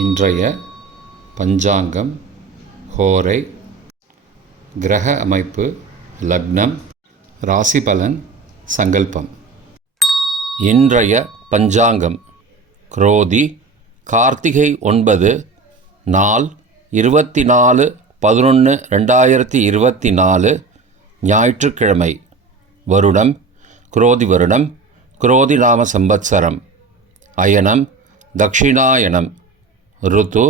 இன்றைய பஞ்சாங்கம், ஹோரை, கிரக அமைப்பு, லக்னம், ராசி பலன், சங்கல்பம். இன்றைய பஞ்சாங்கம் குரோதி கார்த்திகை 9 நாள் 24/11/2024 ஞாயிற்றுக்கிழமை. வருடம் குரோதி வருடம், குரோதி நாம சம்பத்சரம். அயனம் தக்ஷிணாயனம். ருத்து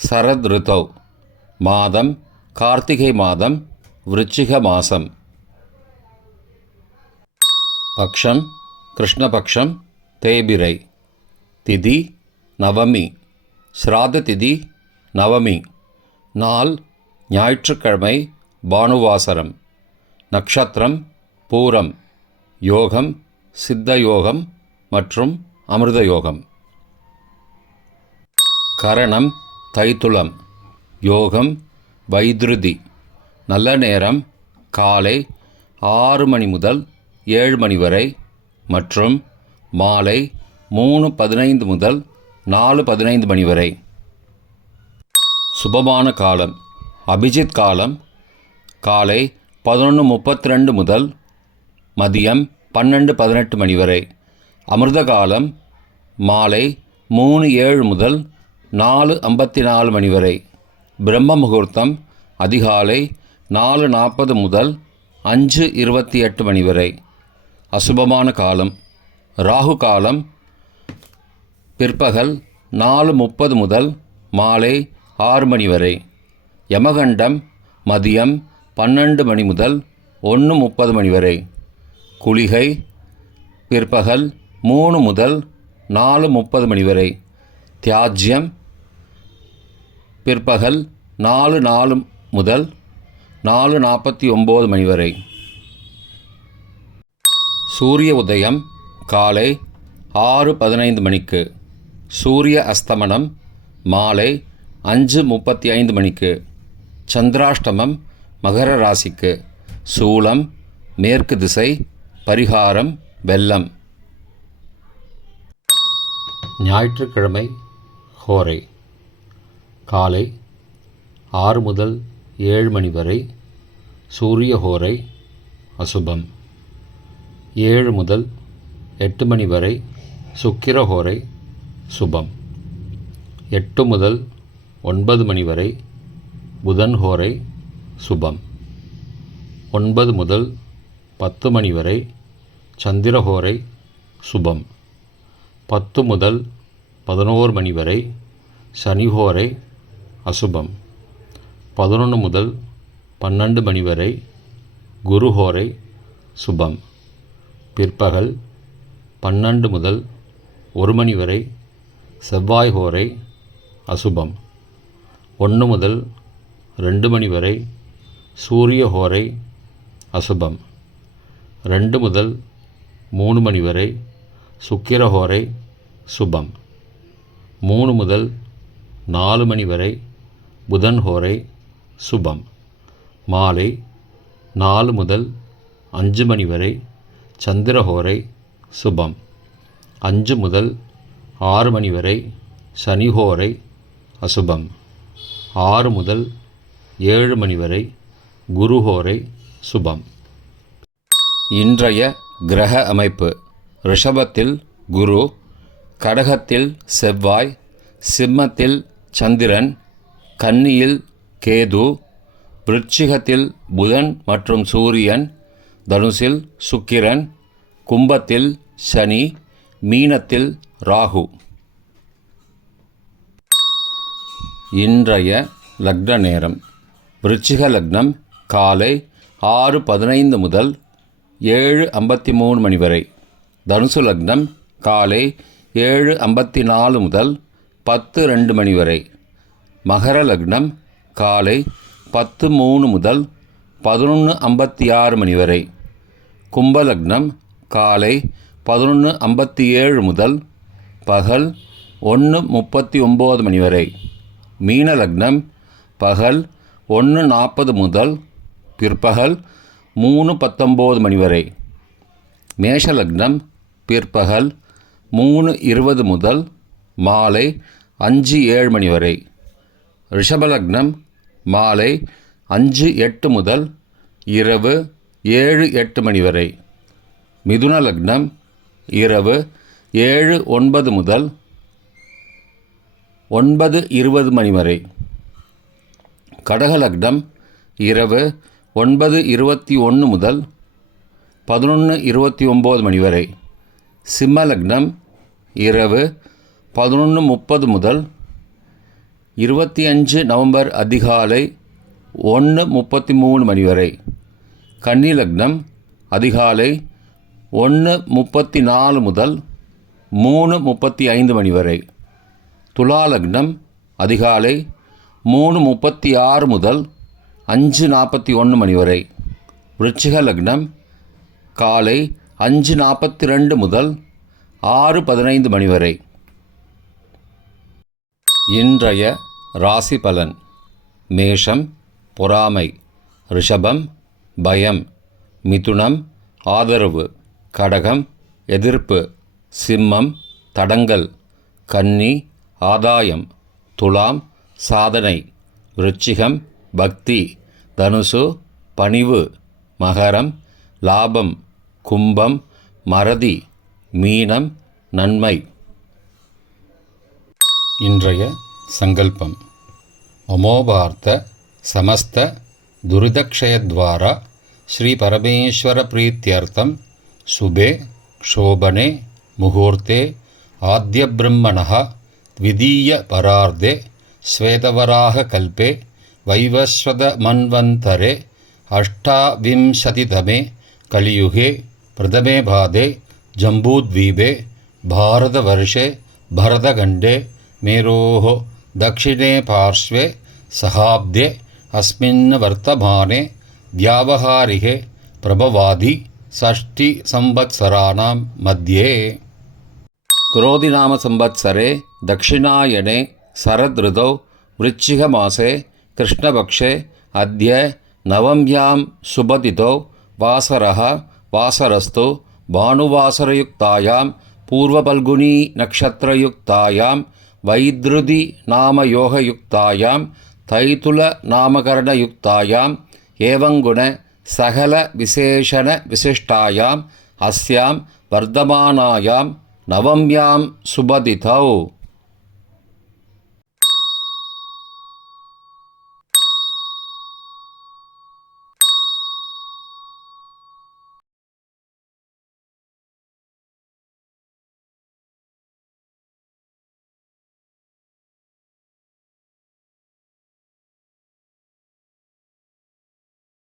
சரத் ருத்தௌ. மாதம் கார்த்திகை மாதம், விருச்சிக மாசம். பக்ஷம் கிருஷ்ணபக்ஷம், தேய்பிரை. திதி நவமி. ஸ்ராத்த திதி நவமி. நாள் ஞாயிற்றுக்கிழமை, பானுவாசரம். நக்ஷத்திரம் பூரம். யோகம் சித்த யோகம் மற்றும் அமிர்த யோகம். கரணம் தைத்துளம். யோகம் வைத்ருதி. நல்ல நேரம் காலை 6 மணி முதல் 7 மணி வரை மற்றும் மாலை 3:15 முதல் 4:15 மணி வரை. சுபமான காலம் அபிஜித் காலம் காலை 11:32 முதல் மதியம் 12:18 மணி வரை. அமிர்த காலம் மாலை 3:07 முதல் 4:54 மணி வரை. பிரம்ம முகூர்த்தம் அதிகாலை 4:40 முதல் 5:28 மணி வரை. அசுபமான காலம் ராகு காலம் பிற்பகல் 4:30 முதல் மாலை 6 மணி வரை. யமகண்டம் மதியம் 12 மணி முதல் 1:30 மணி வரை. குளிகை பிற்பகல் 3 முதல் 4:30 மணி வரை. தியாஜ்யம் பிற்பகல் 4:04 முதல் 4:49 மணி வரை. சூரிய உதயம் காலை 6:15 மணிக்கு. சூரிய அஸ்தமனம் மாலை 5:35 மணிக்கு. சந்திராஷ்டமம் மகர ராசிக்கு. சூலம் மேற்கு திசை. பரிகாரம் வெல்லம். ஞாயிற்றுக்கிழமை ஹோரை காலை 6 முதல் 7 மணி வரை சூரிய ஹோரை அசுபம். 7 முதல் 8 மணி வரை சுக்கிர ஹோரை சுபம். 8 முதல் 9 மணி வரை புதன் ஹோரை சுபம். 9 முதல் 10 மணி வரை சந்திர ஹோரை சுபம். 10 முதல் 11 மணி வரை சனி ஹோரை அசுபம். 11 முதல் 12 மணி வரை குரு ஹோரை சுபம். பிற்பகல் 12 முதல் 1 மணி வரை செவ்வாய் ஹோரை அசுபம். 1 முதல் 2 மணி வரை சூரிய ஹோரை அசுபம். 2 முதல் 3 மணி வரை சுக்கிர ஹோரை சுபம். 3 முதல் 4 மணி வரை புதன் ஹோரை சுபம். மாலை 4 முதல் 5 மணி வரை சந்திர ஹோரை சுபம். 5 முதல் 6 மணி வரை சனி ஹோரை அசுபம். 6 முதல் 7 மணி வரை குரு ஹோரை சுபம். இன்றைய கிரக அமைப்பு ரிஷபத்தில் குரு, கடகத்தில் செவ்வாய், சிம்மத்தில் சந்திரன், கன்னியில் கேது, விருச்சிகத்தில் புதன் மற்றும் சூரியன், தனுசில் சுக்கிரன், கும்பத்தில் சனி, மீனத்தில் ராகு. இன்றைய லக்ன நேரம் விருச்சிக லக்னம் காலை 6:15 முதல் 7:53 மணி வரை. தனுசு லக்னம் காலை 7:54 முதல் 10:02 மணி வரை. மகர லக்னம் காலை 10:03 முதல் 11:56 மணி வரை. கும்ப லக்னம் காலை 11:57 முதல் பகல் 1:39 மணி வரை. மீன லக்னம் பகல் 1:40 முதல் பிற்பகல் 3:19 மணி வரை. மேஷ லக்னம் பிற்பகல் 3:20 முதல் மாலை 5-7 மணி வரை. ரிஷபலக்னம் மாலை 5-8 முதல் இரவு 7-8 மணி வரை. மிதுன லக்னம் இரவு 7-9 முதல் 9-20 மணி வரை. கடகலக்னம் இரவு 9:21 முதல் 11:29 மணி வரை. சிம்ம லக்னம் இரவு 11:30 முதல் 25 நவம்பர் அதிகாலை 1:33 மணி வரை. கன்னி லக்னம் அதிகாலை 1:34 முதல் 3:35 மணி வரை. துலா லக்னம் அதிகாலை 3:36 முதல் 5:41 மணி வரை. விருச்சிக லக்னம் காலை 5:42 முதல் 6:15 மணி வரை. இன்றைய ராசி பலன். மேஷம் பொறாமை, ரிஷபம் பயம், மிதுனம் ஆதரவு, கடகம் எதிர்ப்பு, சிம்மம் தடங்கல், கன்னி ஆதாயம், துலாம் சாதனை, விருச்சிகம் பக்தி, தனுசு பணிவு, மகரம் லாபம், கும்பம் மறதி, மீனம் நன்மை. இன்றைய சங்கல்பம். அமோபார்த்த சமஸ்த துரிதக்ஷயத்வாரா ஸ்ரீ பரமேஸ்வர பிரீத்யர்த்தம் சுபே க்ஷோபனே முகூர்த்தே ஆத்ய பிரம்மணः த்விதீய பரார்த்தே ஸ்வேதவராக கல்பே வைவஸ்வத மன்வந்தரே அஷ்டாவிம்சதிதமே கலியுகே பிரதமே பாதே ஜம்பூத்வீபே பாரதவர்ஷே பரதகண்டே மேரோः தக்ஷிணே பார்ஷ்வே சகாப்தே அஸ்மின் வர்த்தமானே வியாவஹாரிகே பிரபவாதி षष्टि संवत्सराणां मध्ये. क्रोधिनाम संवत्सरे दक्षिणायने शरदृतौ वृश्चिकमासे कृष्णपक्षे अद्य नवम्यां शुभतिथौ वासरः वासरस्तु भानुवासरयुक्तायां पूर्वफल्गुनी नक्षत्रयुक्तायां वैद्रुति नामयोगयुक्तायां तैतुलनामकरणयुक्तायां एवंगुण सकल विशेषण विशिष्टायां अस्यां वर्धमानायां नवम्यां शुभतिथौ